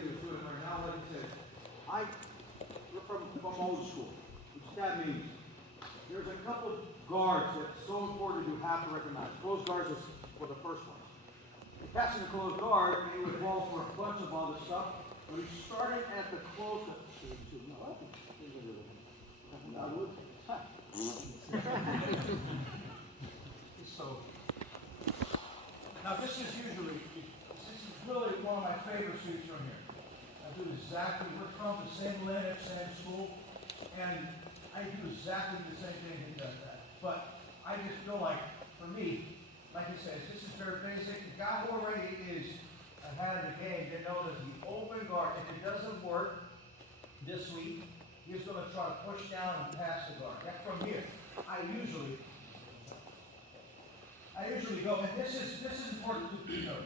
he was doing right now, like he said, we're from old school, which that means there's a couple guards that's so important you have to recognize. Closed guards were the first ones. Passing the closed guard, and he would fall for a bunch of other stuff, but he started at the closed. So, now this is really one of my favorite suits from here. I do exactly, we're from the same lineage, same school, and I do exactly the same thing he does that. But I just feel like, for me, like he says, this is very basic. The guy who already is ahead of the game, they know that the open guard, if it doesn't work this week, he's going to try to push down and pass the guard. That's from here. I usually go, and this is important to know.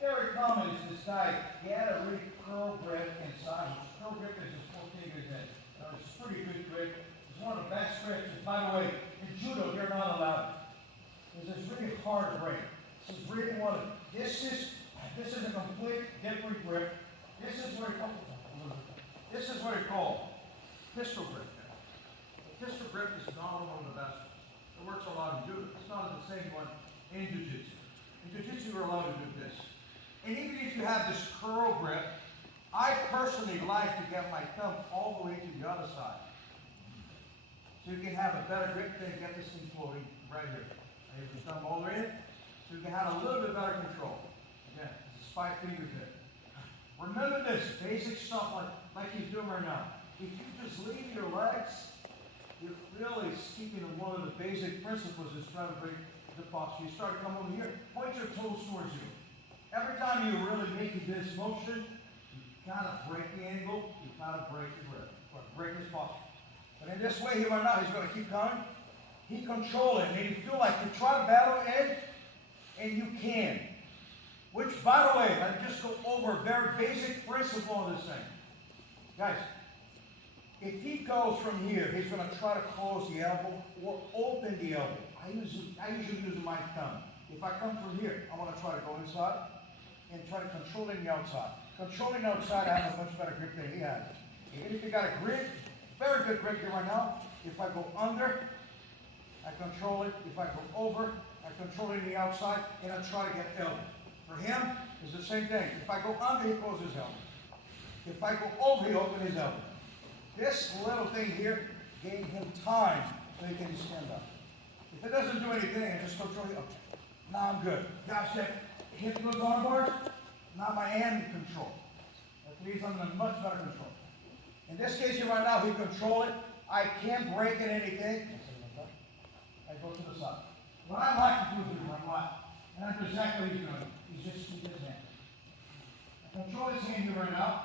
Very common is this guy, he had a really curl grip inside. His curl grip is his 4 fingers in. It's a pretty good grip. It's one of the best grips. And by the way, in judo, you're not allowed it. It's really hard to break. This is really one of, this is a complete different grip. This is what it's called pistol grip. The pistol grip is not one of the best. It works a lot in judo. It's not the same one in jiu-jitsu. In jiu-jitsu, you're allowed to do this. And even if you have this curl grip, I personally like to get my thumb all the way to the other side. So you can have a better grip than get this thing floating right here. I have your thumb all the way in, so you can have a little bit better control. Again, it's a 5 finger grip. Remember this, basic stuff like he's doing right now. If you just leave your legs, you're really skipping one of the basic principles is trying to break the posture. You start to come over here, point your toes towards you. Every time you really make this motion, you kind of break the angle, you kind of break the grip, or break his posture. But in this way here right now, he's going to keep coming. He controls it, and you feel like you try to battle in, and you can. Which, by the way, I just go over a very basic principle of this thing. Guys, if he goes from here, he's going to try to close the elbow or open the elbow. I usually use my thumb. If I come from here, I want to try to go inside and try to control it in the outside. Controlling the outside, I have a much better grip than he has. Even if you got a grip, very good grip here right now. If I go under, I control it. If I go over, I control it in the outside, and I try to get elbow. For him, it's the same thing. If I go under, he closes his elbow. If I go over, he opens his elbow. This little thing here gave him time so he can stand up. If it doesn't do anything, I just control it. Okay. Now I'm good. Gosh, that hit those arm bars. Now my hand control. That means I'm in much better control. In this case here right now, he control it. I can't break it anything. I go to the side. What I like to do is I'm like, and I know exactly what he's doing. He's just keep his hand. I control his hand here right now.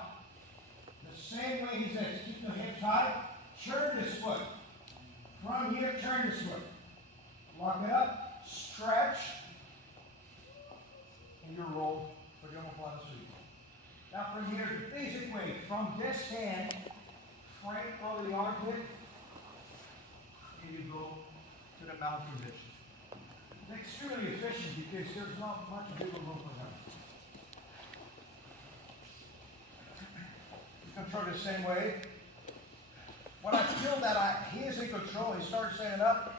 The same way he says, keep the hips high, turn this foot. From here, turn this foot. Lock it up, stretch, and you roll for the Omaplata sweep. Now from here, the basic way, from this hand, frank over the armpit, and you go to the mount position. It's extremely efficient because there's not much wiggle room for him. You control the same way. When I feel that he is in control, he starts standing up,